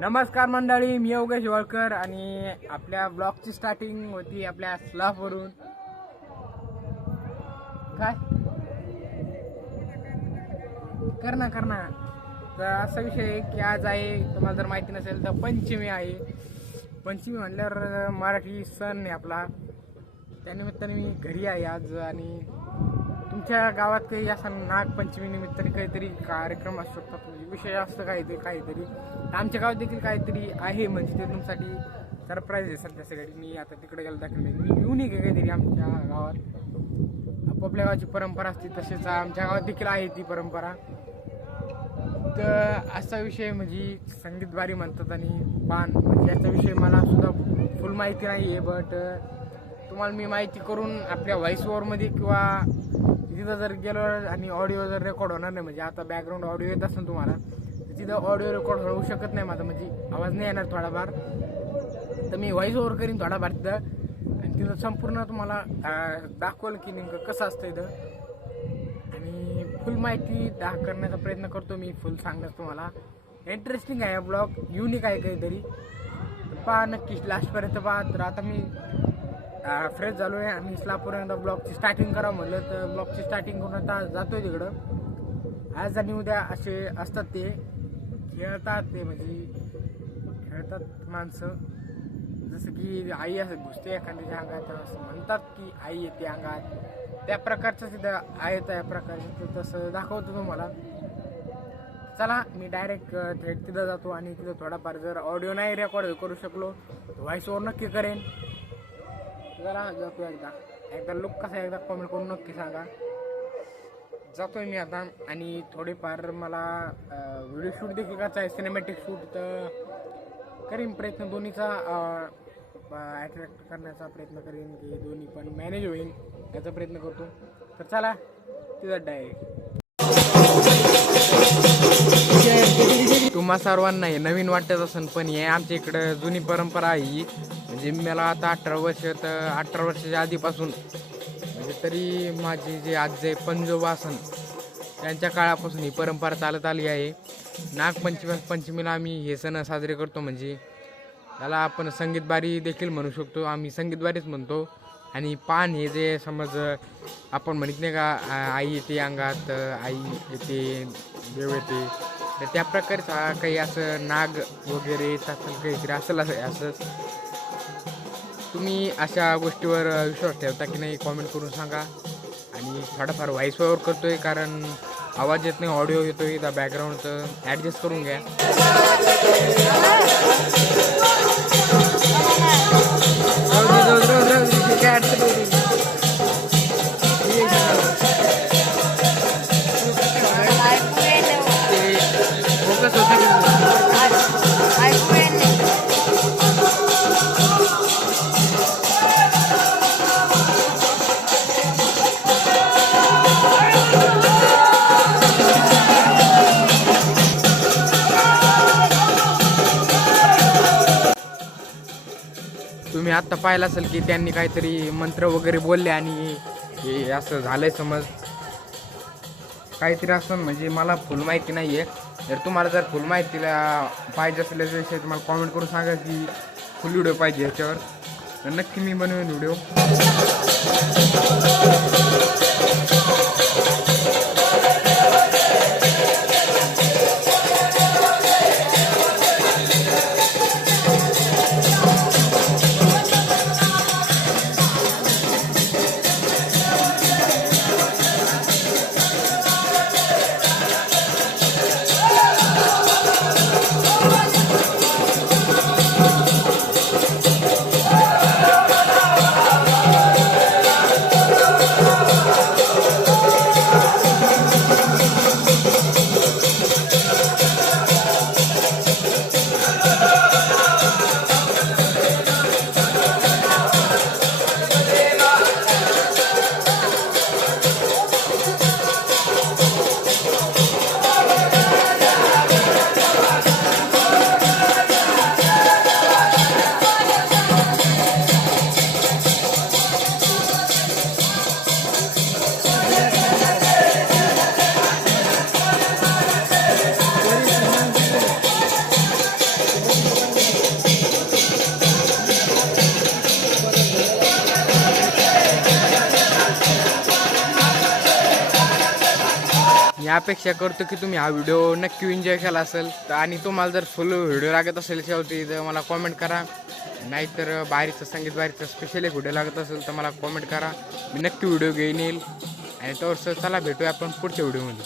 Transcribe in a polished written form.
नमस्कार मंडळी, मी योगेश वळकर आणि आपल्या ब्लॉगची स्टार्टिंग होती आपल्या स्लॅबवरून. काय करना तर असा विषय आहे की आज आहे, तुम्हाला जर माहिती नसेल तर पंचमी आहे. पंचमी म्हणल्यावर मराठी सण आहे आपला. त्यानिमित्ताने मी घरी आहे आज. आणि तुमच्या गावात काही असा नागपंचमी निमित्ताने काहीतरी कार्यक्रम असू शकतात, म्हणजे विषय असतं काहीतरी. आमच्या गावात देखील काहीतरी आहे, म्हणजे ते तुमच्यासाठी सरप्राईज आहे सध्या सगळी. मी आता तिकडे गेलो दाखवले, मी युनिक आहे काहीतरी आमच्या गावात. आपापल्या गावाची परंपरा असते, तसेच आमच्या गावात देखील आहे ती परंपरा. तर असा विषय म्हणजे संगीतबारी म्हणतात आणि पान, म्हणजे याचा विषय मला सुद्धा फुल माहिती नाही आहे. बट तुम्हाला मी माहिती करून आपल्या व्हॉइस ओव्हरमध्ये किंवा तिथं जर गेलो आणि ऑडिओ जर रेकॉर्ड होणार नाही, म्हणजे आता बॅकग्राऊंड ऑडिओ येत असेल तुम्हाला, तिथं ऑडिओ रेकॉर्ड होऊ शकत नाही माझं, म्हणजे आवाज नाही येणार थोडाफार. तर मी व्हॉइस ओव्हर करीन थोडाफार तिथं, आणि तिथं संपूर्ण तुम्हाला दाखवलं की नेमकं कसं असतं इथं. आणि फुल माहिती करण्याचा प्रयत्न करतो मी, फुल सांगण्यास तुम्हाला. इंटरेस्टिंग आहे ब्लॉग, युनिक आहे काहीतरी. पहा नक्कीच लास्टपर्यंत पहा. तर आता मी फ्रेश झालो आहे आणि इस्लामपूरपर्यंत ब्लॉगची स्टार्टिंग करावं म्हटलं, तर ब्लॉगची स्टार्टिंग करून आता जातो आहे तिकडं. आज आणि उद्या असे असतात, ते खेळतात माणसं. जसं की आई असं घुसते एखाद्याच्या अंगात, असं म्हणतात की आई येते अंगात, त्या प्रकारचं तिथं आहे. त्या प्रकारचं तसं दाखवतो तुम्हाला. चला मी डायरेक्ट थेट तिथं जातो आणि तिथं थोडाफार जर ऑडिओ नाही रेकॉर्ड करू शकलो तर व्हॉइस ओव्हर नक्की करेन. जरा जातो एकदा लुक कसा एकदा कमेंट करून नक्की सांगा. जातोय मी आता आणि थोडेफार मला व्हिडिओ शूट देखील करायचा आहे, सिनेमॅटिक शूट. तर करीन प्रयत्न दोन्हीचा अट्रॅक्ट करण्याचा प्रयत्न करीन, की दोन्ही पण मॅनेज होईल याचा प्रयत्न करतो. तर चला तिथं डायरेक्ट. तुम्हा सर्वांना हे नवीन वाटत असेल, पण हे आमच्या इकडं जुनी परंपरा आहे. म्हणजे मला आता 18 वर्ष, तर 18 वर्षाच्या आधीपासून, म्हणजे तरी माझे जे आजी पंजोबा असन त्यांच्या काळापासून ही परंपरा चालत आली आहे. नागपंचमीला आम्ही हे सण साजरे करतो, म्हणजे त्याला आपण संगीतबारी देखील म्हणू शकतो, आम्ही संगीतबारीच म्हणतो. आणि पान हे जे समज आपण म्हणत नाही का, आई येते अंगात, आई येते, देव येते, तर त्या प्रकारचा काही असं नाग वगैरे असेल काहीतरी असंच. तुम्ही अशा गोष्टीवर विश्वास ठेवता की नाही कॉमेंट करून सांगा. आणि थोडाफार व्हॉइस ओव्हर करतोय कारण आवाज येत नाही, ऑडिओ येतोय त्या बॅकग्राऊंडचं, ॲडजस्ट करून घ्या. तुम्ही आत्ता पाहिलं असेल की त्यांनी काहीतरी मंत्र वगैरे बोलले आणि हे असं झालंय समज काहीतरी असं. म्हणजे मला फुल माहिती नाही आहे. जर तुम्हाला जर फुल माहितीला पाहिजे असेल याच्याविषयी तुम्हाला कॉमेंट करून सांगा की फुल व्हिडिओ पाहिजे ह्याच्यावर, तर नक्की मी बनवेन व्हिडिओ. मी अपेक्षा करतो की तुम्ही हा व्हिडिओ नक्की एन्जॉय केला असेल आणि तुम्हाला जर फुल व्हिडिओ लागत असेल शेवटी तर मला कॉमेंट करा. नाहीतर बाहेरचं संगीत बाहेरचं स्पेशल एक व्हिडिओ लागत असेल तर मला कॉमेंट करा. मी नक्की व्हिडिओ घेऊन येईल. आणि तोवर चला भेटूया आपण पुढच्या व्हिडिओमध्ये.